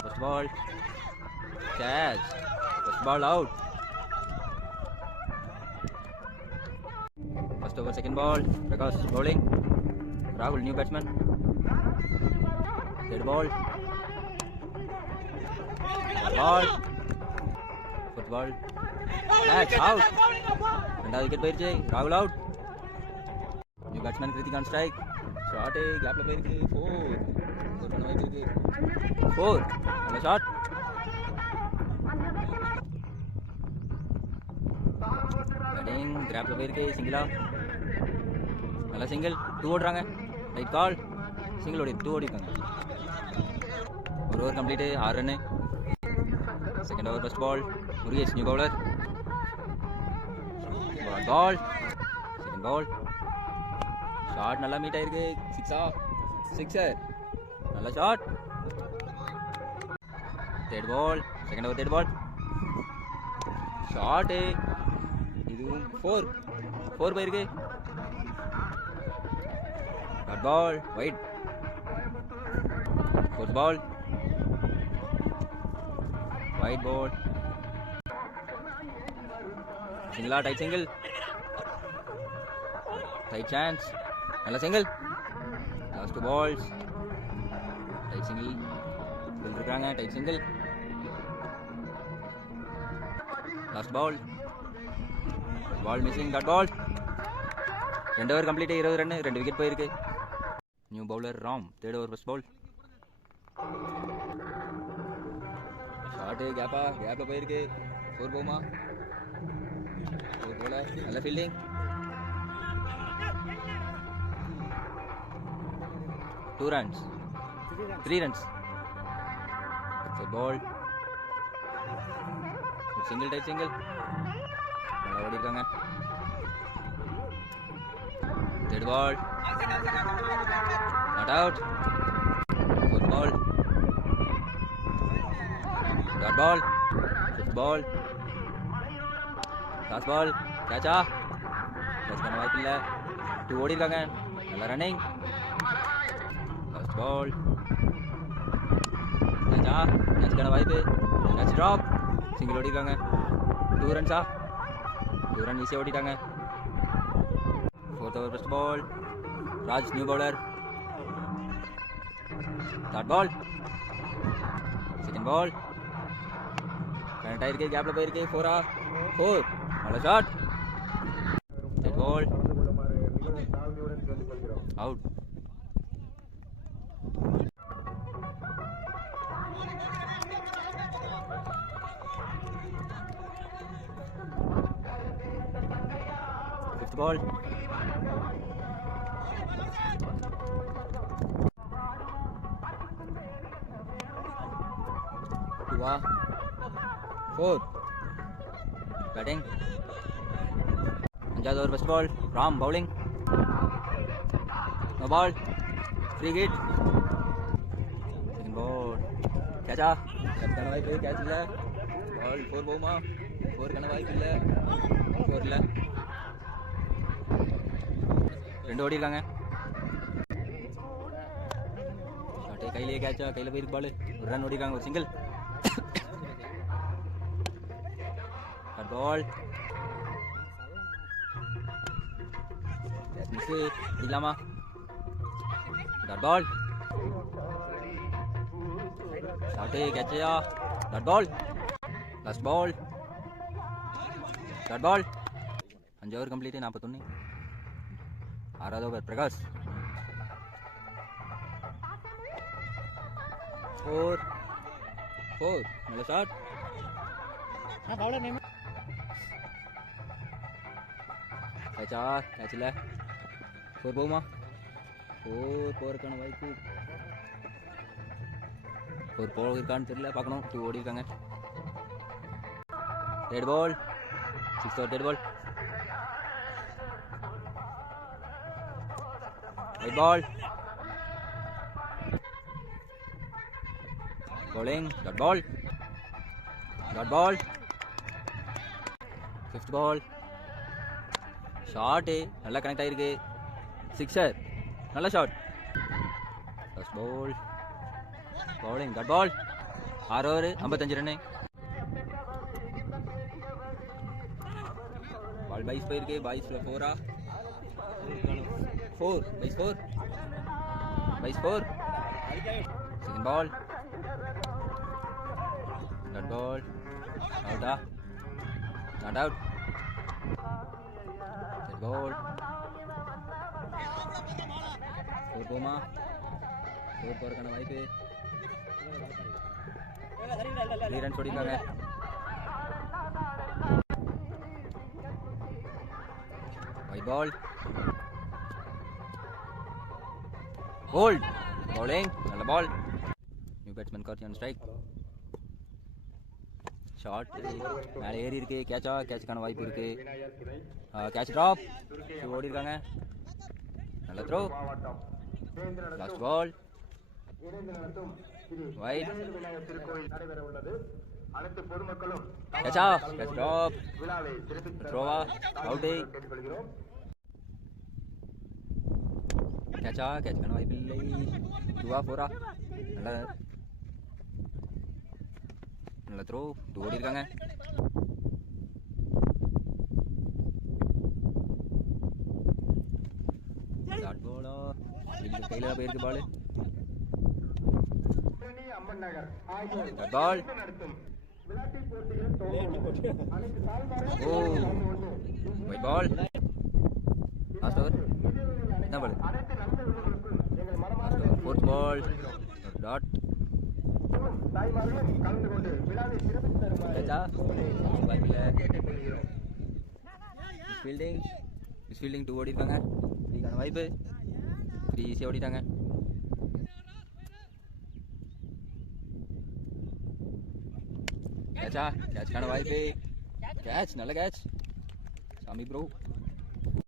First ball, catch. First ball out. First over, second ball. Prakash bowling. Rahul, new batsman. Third ball. Ball. Fourth ball. Catch out. ரெண்டாவது wicket போயிருச்சு. ராகுல் out. New batsman Krithik on strike. Shot கேப்ல போயிருக்கு. 4 பண்ண வாய்ப்பு இருக்கு. 4 நல்ல shot. Batting கிராப்ல போயிருக்கு. சிங்கிளா நல்ல சிங்கிள். 2 ஓடுறாங்க. Write call. சிங்கிள் ஓடி 2 ஓடிருக்காங்க. ஒரு over complete. 6 run. Second over first ball. Murugesh new bowler. Ball second ball. Shot நல்லா மீட் ஆயிருக்கு. 6 நல்ல shot. Third ball. Second over third ball. Shot இதுவும் 4 போயிருக்கு. Dot ball wide. Fourth ball wide ball. சிங்கிளா tight single. Tight chance. நல்ல single. Last 2 balls. Tight single இருக்காங்க. Tight single. Last ball. Ball missing. Dot ball. 2 over complete. 20 run. 2 விக்கெட் போயிருக்கு. New bowler Ram. Third over first ball. Shot கேப்ல போயிருக்கு. 4 போமா. 4 போல. நல்ல fielding. 2 runs. 3 runs. Third ball. Single tight single. நல்லா ஓடி இருக்காங்க. Third ball. Not out. Fourth ball. Dot ball. Fifth ball. Last ball. Catch ah. Catch பண்ண வாய்ப்பு இல்லை. 2 ஓடி இருக்காங்க. நல்ல running. Last ball. Catch ah. Catch பண்ண வாய்ப்பு. Catch drop. சிங்கிள் ஓடி இருக்காங்க. 2 runs ah. 2 run ஈஸியாக ஓடிட்டாங்க. Fourth over first ball. Raj new bowler. Third ball. Second ball. Connect ஆயிருக்கு. கேப்ல போயிருக்கு. 4 நல்ல shot. Third ball out. Fifth ball. Dua 4 batting. அஞ்சாவது over first ball. Ram bowling. No ball. Free hit. Second ball. கேட்சா. கன வாய்ப்பு. கேட்ச் இல்லை. பால் 4 போகுமா. 4 கன வாய்ப்பு இல்லை. 4 இல்லை. 2 ஓடி இருக்காங்க. கையிலேயே கேட்சா. கையில் போயிருக்கு பால். ஒரு ரன் ஓடிருக்காங்க. ஒரு சிங்கிள். பால் மிஸ் அடிக்கலாமா. Dot ball. ஷாட்டு கேட்சா. Dot ball. Last ball. Dot ball. 5 over complete. 41. 6வது ஓவர் பிரகாஷ். 4 நல்ல ஷாட். கேட்சா. கேட்ச் இல்லை. 4 போகுமா. 4 போகிறதுக்கான வாய்ப்பு. 4 போயிருக்கான்னு தெரியல. பார்க்கணும். 2 ஓடி இருக்காங்க. Third ball. 6th over third ball. Right ball. bowling. Dot ball. Dot ball. 5th ball. Shot நல்லா கனெக்ட் ஆகிருக்கு. சிக்ஸர், நல்ல shot. First ball, bowling, cut ball. 6 over 55 run. Ball byes போயிருக்கு. பைஸ்ல 4 பைஸ் 4. செகண்ட் பால், கட் பால், அவுட்டா, not out. Third பால், 4 போமா, 4 போறதுக்கான வாய்ப்பு. 3 runs ஓடிருக்காங்க. ஒயிட் பால், போல்ட், பவுலிங், நல்ல ball. New batsman Karthi on strike. Short மேலே ஏறி இருக்கு. கேட்சுக்கான வாய்ப்பு இருக்கு. கேட்ச் டிராப், ஓடி இருக்காங்க. நல்ல throw. Last ball, wide, catch drop, த்ரோவா, அவுட். கேட்சுக்கான வாய்ப்பு இல்லை. 2 4 நல்ல த்ரோ. 2 ஓடி இருக்காங்க. ஷார்ட் பாலா, கையில போயிருக்கு பால். பால், ஓ ஒயிட் பால். லாஸ்ட் ஓவர் என்ன ball? Fourth ball, dot. Fielding 2 ஓடி இருக்காங்க. ஃப்ரீக்கான வாய்ப்பு. ஃப்ரீ ஈஸியாக ஓடிட்டாங்க. கேட்சுக்கான வாய்ப்பு. நல்ல கேட்ச் சாமி ப்ரோ.